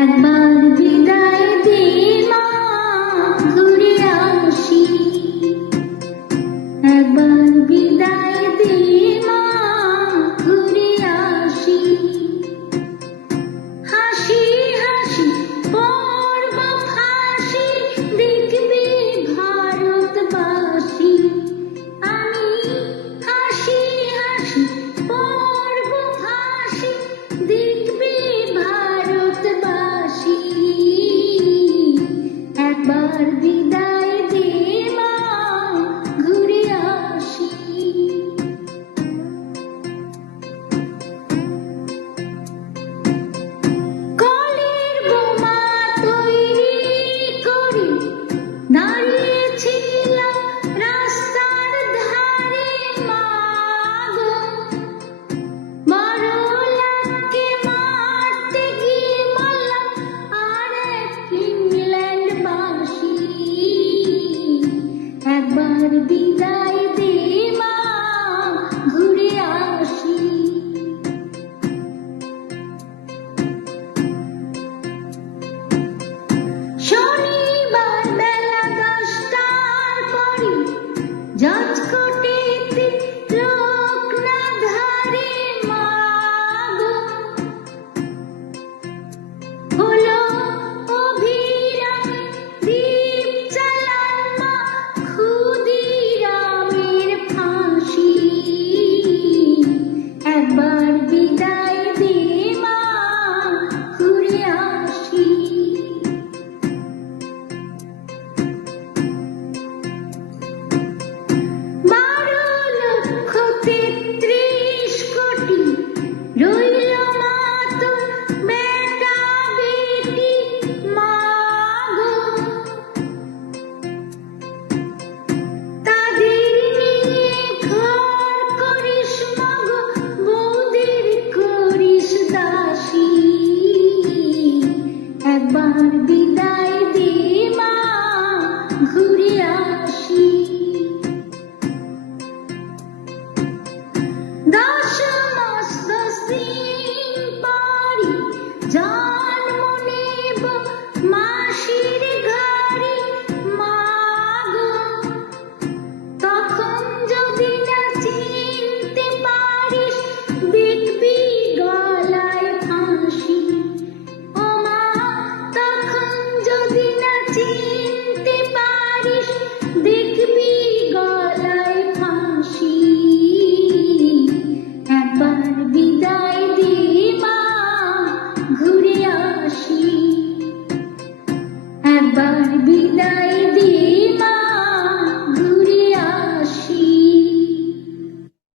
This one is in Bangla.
একবার বিদায় দে মা, ঘুরে আসি। একবার বিদায় দে মা, ঘুরে আসি। হাসি হাসি পড়ব ফাঁসি, দেখবি ভারতবাসী। আমি হাসি হাসি পড়ব ফাঁসি, দেখবি ভারতবাসী। একবার বিদায় দে মা, ঘুরে আসি। কলের বোমা তৈরি করে দাঁড়িয়েছিলাম রাস্তার ধারে মা গো। বড়লাটকে মারতে গিয়ে বললাম আরেক ইংল্যান্ডবাসী। একবার বিদায় দে মা, ঘুরে আসি। শনিবার বেলা 10টার পরে জাজ